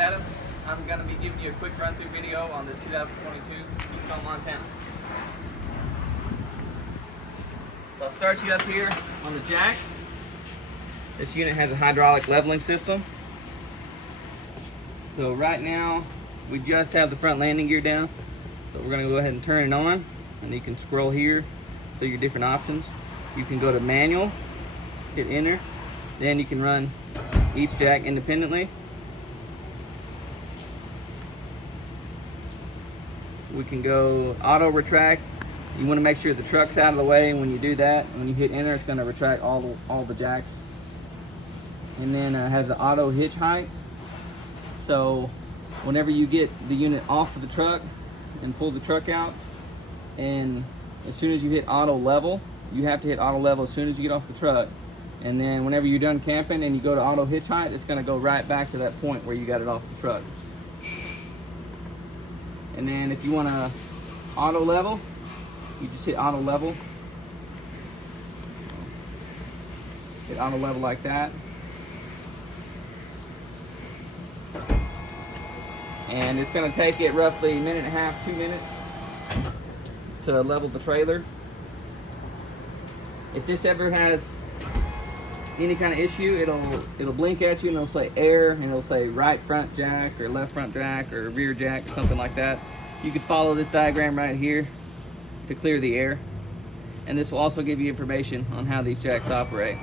Adam. I'm going to be giving you a quick run-through video on this 2022 Keystone Montana. So I'll start you up here on the jacks. This unit has a hydraulic leveling system. So right now, we just have the front landing gear down. So we're going to go ahead and turn it on, and you can scroll here through your different options. You can go to manual, hit enter, then you can run each jack independently. We can go auto retract. You want to make sure the truck's out of the way, and when you do that, when you hit enter, it's going to retract all the jacks. And then it has the auto hitch height. So whenever you get the unit off of the truck and pull the truck out, and as soon as you hit auto level, you have to hit auto level as soon as you get off the truck. And then whenever you're done camping and you go to auto hitch height, it's going to go right back to that point where you got it off the truck. And then if you want to auto level, you just hit auto level. Hit auto level like that. And it's going to take it roughly a minute and a half, 2 minutes to level the trailer. If this ever has any kind of issue, it'll blink at you and it'll say air, and it'll say right front jack or left front jack or rear jack or something like that. You can follow this diagram right here to clear the air, and this will also give you information on how these jacks operate.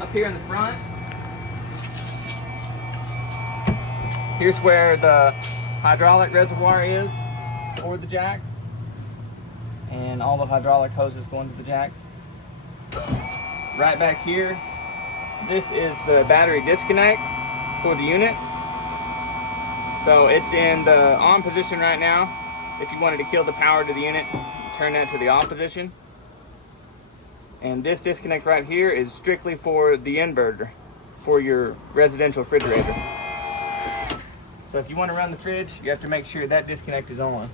Up here in the front, here's where the hydraulic reservoir is for the jacks, and all the hydraulic hoses go into the jacks. Right back here, this is the battery disconnect for the unit. So it's in the on position right now. If you wanted to kill the power to the unit, turn that to the off position. And this disconnect right here is strictly for the inverter for your residential refrigerator. So if you want to run the fridge, you have to make sure that disconnect is on.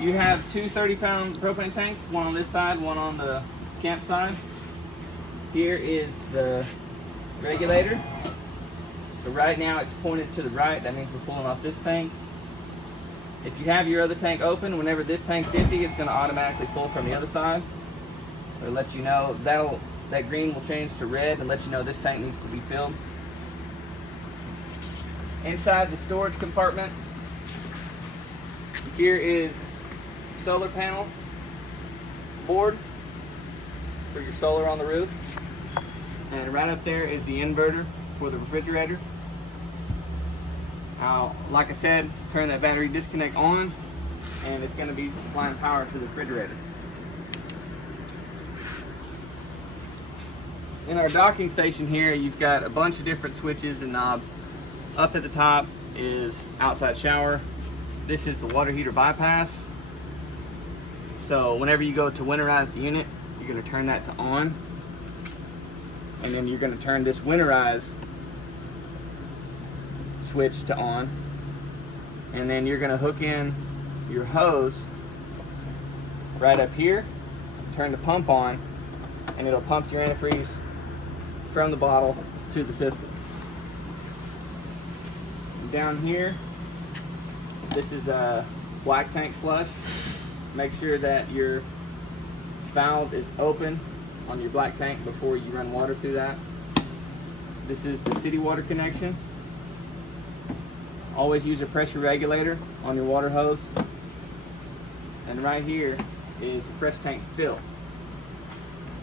You have two 30-pound propane tanks, one on this side, one on the camp side. Here is the regulator. So right now it's pointed to the right, that means we're pulling off this tank. If you have your other tank open, whenever this tank's empty, it's going to automatically pull from the other side. It'll let you know, that green will change to red and let you know this tank needs to be filled. Inside the storage compartment, here is solar panel board for your solar on the roof, and right up there is the inverter for the refrigerator. Now, like I said, turn that battery disconnect on, and it's going to be supplying power to the refrigerator. In our docking station here, you've got a bunch of different switches and knobs. Up at the top is outside shower. This is the water heater bypass. So whenever you go to winterize the unit, you're going to turn that to on, and then you're going to turn this winterize switch to on, and then you're going to hook in your hose right up here, turn the pump on, and it'll pump your antifreeze from the bottle to the system. And down here, this is a black tank flush. Make sure that your valve is open on your black tank before you run water through that. This is the city water connection. Always use a pressure regulator on your water hose. And right here is the fresh tank fill.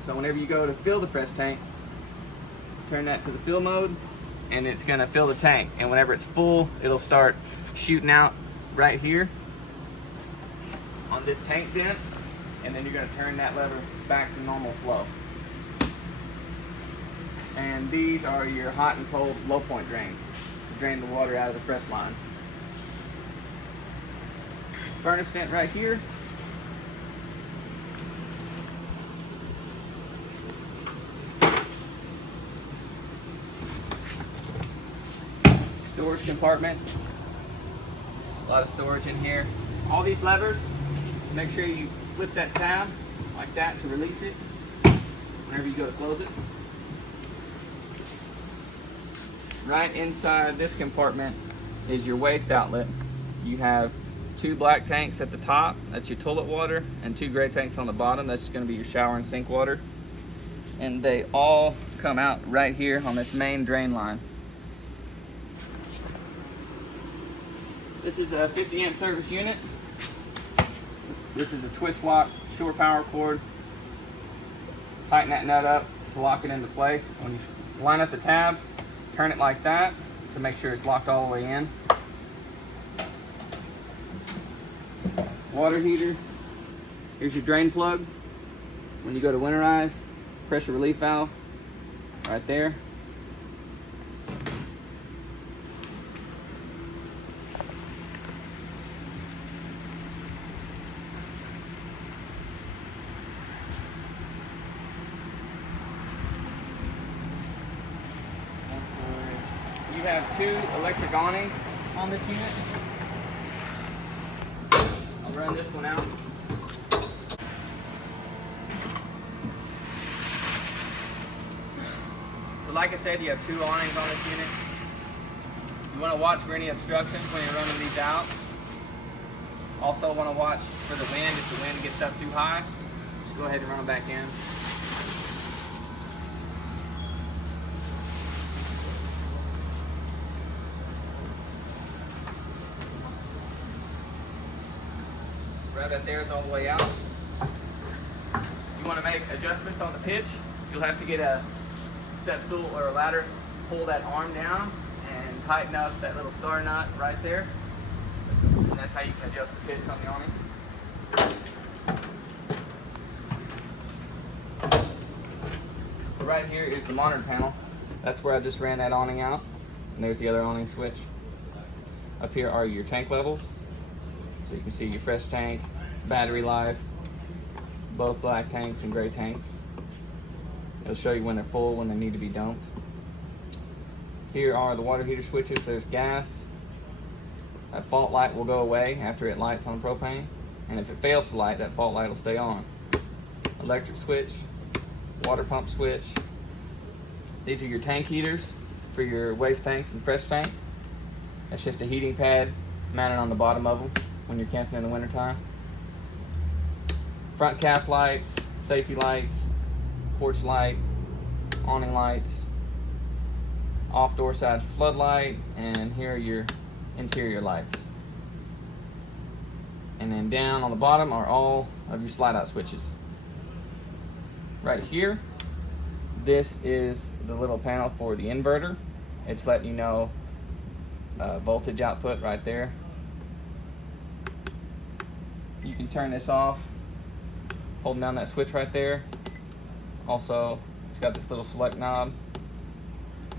So whenever you go to fill the fresh tank, turn that to the fill mode, and it's going to fill the tank. And whenever it's full, it'll start shooting out right here on this tank vent, and then you're going to turn that lever back to normal flow. And these are your hot and cold low point drains to drain the water out of the fresh lines. Furnace vent right here. Storage compartment. A lot of storage in here. All these levers, make sure you flip that tab like that to release it whenever you go to close it. Right inside this compartment is your waste outlet. You have 2 black tanks at the top, that's your toilet water, and 2 gray tanks on the bottom, that's going to be your shower and sink water. And they all come out right here on this main drain line. This is a 50 amp service unit. This is a twist lock shore power cord. Tighten that nut up to lock it into place. When you line up the tab, turn it like that to make sure it's locked all the way in. Water heater. Here's your drain plug. When you go to winterize, pressure relief valve right there. You have 2 electric awnings on this unit. I'll run this one out. So like I said, you have 2 awnings on this unit. You want to watch for any obstructions when you're running these out. Also want to watch for the wind. If the wind gets up too high, go ahead and run them back in. Right up there is all the way out. You want to make adjustments on the pitch, you'll have to get a step stool or a ladder, pull that arm down and tighten up that little star nut right there. And that's how you can adjust the pitch on the awning. So right here is the monitor panel. That's where I just ran that awning out. And there's the other awning switch. Up here are your tank levels. So you can see your fresh tank, battery life, both black tanks and gray tanks. It'll show you when they're full, when they need to be dumped. Here are the water heater switches. There's gas. That fault light will go away after it lights on propane. And if it fails to light, that fault light will stay on. Electric switch, water pump switch. These are your tank heaters for your waste tanks and fresh tank. That's just a heating pad mounted on the bottom of them when you're camping in the wintertime. Front cap lights, safety lights, porch light, awning lights, off door side floodlight, and here are your interior lights. And then down on the bottom are all of your slide out switches. Right here, this is the little panel for the inverter. It's letting you know voltage output right there. You can turn this off holding down that switch right there. Also, it's got this little select knob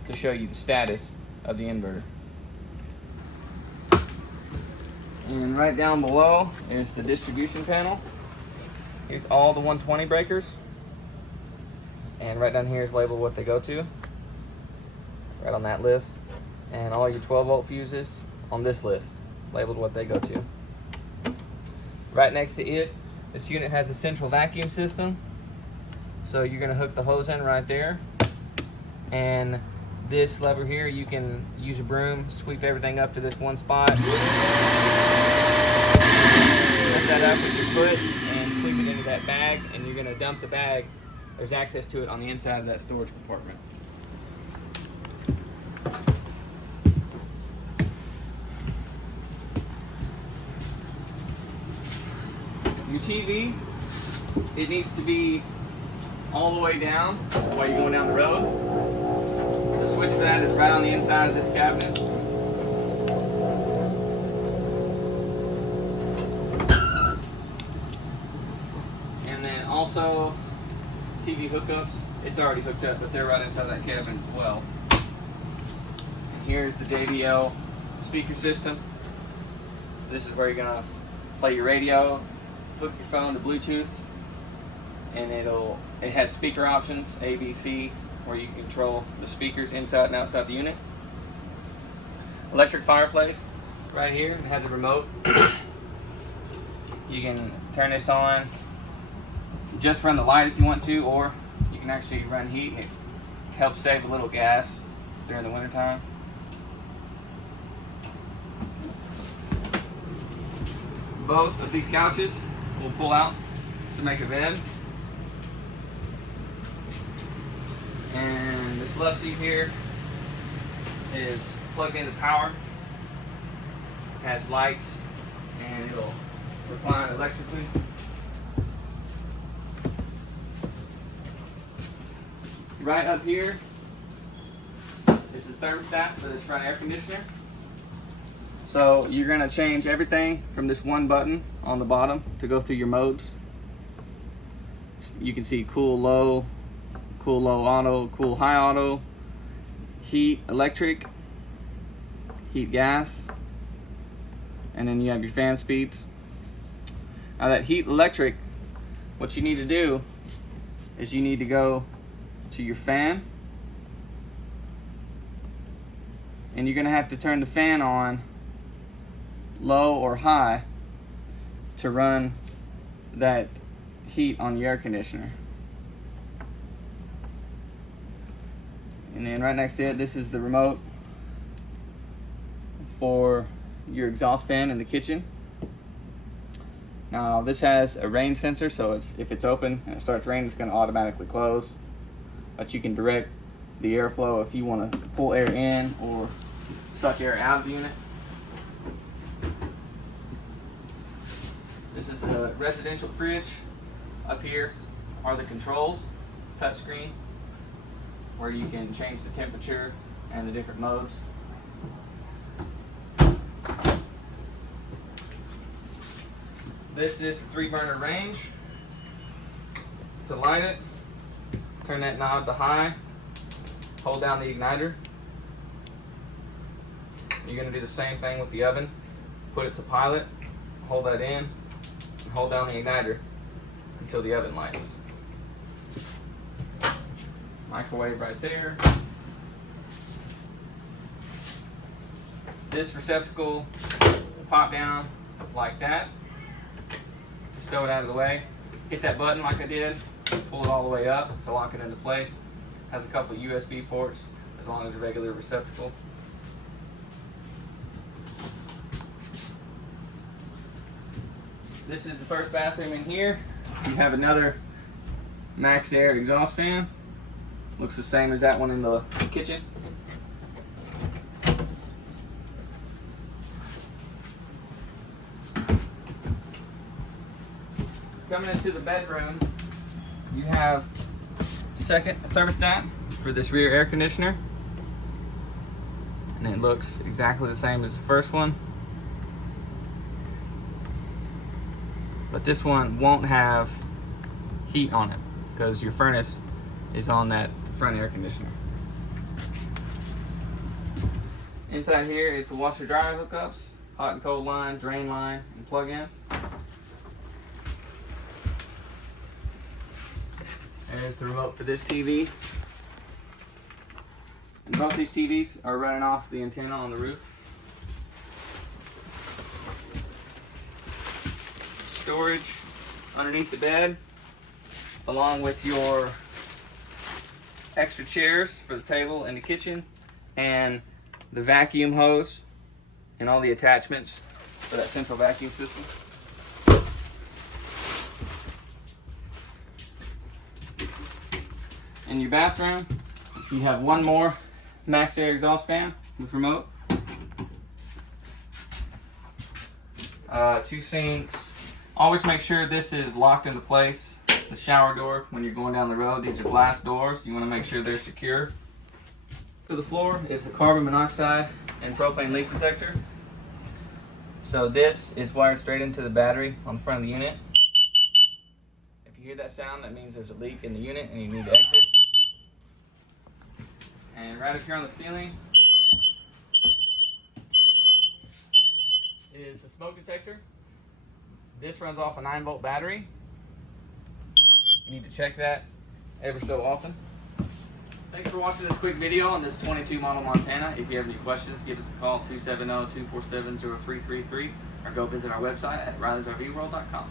to show you the status of the inverter. And right down below is the distribution panel. Here's all the 120 breakers. And right down here is labeled what they go to, right on that list. And all your 12 volt fuses on this list, labeled what they go to. Right next to it, this unit has a central vacuum system. So you're gonna hook the hose in right there. And this lever here, you can use a broom, sweep everything up to this one spot. Lift that up with your foot and sweep it into that bag, and you're gonna dump the bag. There's access to it on the inside of that storage compartment. Your TV, it needs to be all the way down while you're going down the road. The switch for that is right on the inside of this cabinet. And then also TV hookups, it's already hooked up, but they're right inside that cabinet as well. And here's the JBL speaker system. So this is where you're gonna play your radio, hook your phone to Bluetooth, and it has speaker options, A, B, C, where you can control the speakers inside and outside the unit. Electric fireplace right here. It has a remote. You can turn this on, just run the light if you want to, or you can actually run heat, and it helps save a little gas during the wintertime. Both of these couches will pull out to make a bed. And this love seat here is plugged into power. It has lights and it'll recline electrically. Right up here, this is thermostat for this front air conditioner. So you're going to change everything from this one button on the bottom to go through your modes. You can see cool low auto, cool high auto, heat electric, heat gas, and then you have your fan speeds. Now that heat electric, what you need to do is you need to go to your fan, and you're going to have to turn the fan on low or high to run that heat on your air conditioner. And then right next to it, this is the remote for your exhaust fan in the kitchen. Now this has a rain sensor, so if it's open and it starts raining, it's going to automatically close. But you can direct the airflow if you want to pull air in or suck air out of the unit. This is the residential fridge. Up here are the controls. It's touchscreen, where you can change the temperature and the different modes. This is the 3-burner range. To light it, turn that knob to high, hold down the igniter. You're going to do the same thing with the oven. Put it to pilot, hold that in, and hold down the igniter until the oven lights. Microwave right there. This receptacle will pop down like that. Just throw it out of the way. Hit that button like I did. Pull it all the way up to lock it into place. Has a couple USB ports as long as a regular receptacle. This is the first bathroom in here. You have another Max Air exhaust fan. Looks the same as that one in the kitchen. Coming into the bedroom, you have second thermostat for this rear air conditioner. And it looks exactly the same as the first one. But this one won't have heat on it because your furnace is on that front air conditioner. Inside here is the washer dryer hookups, hot and cold line, drain line, and plug-in. There's the remote for this TV. And both these TVs are running off the antenna on the roof. Storage underneath the bed, along with your extra chairs for the table in the kitchen, and the vacuum hose and all the attachments for that central vacuum system. In your bathroom, you have one more Max Air exhaust fan with remote, 2 sinks. Always make sure this is locked into place. The shower door, when you're going down the road, these are glass doors. You want to make sure they're secure. To the floor is the carbon monoxide and propane leak detector. So this is wired straight into the battery on the front of the unit. If you hear that sound, that means there's a leak in the unit and you need to exit. And right up here on the ceiling is the smoke detector. This runs off a 9-volt battery. You need to check that ever so often. Thanks for watching this quick video on this 22 model Montana. If you have any questions, give us a call 270-247-0333 or go visit our website at rileysrvworld.com.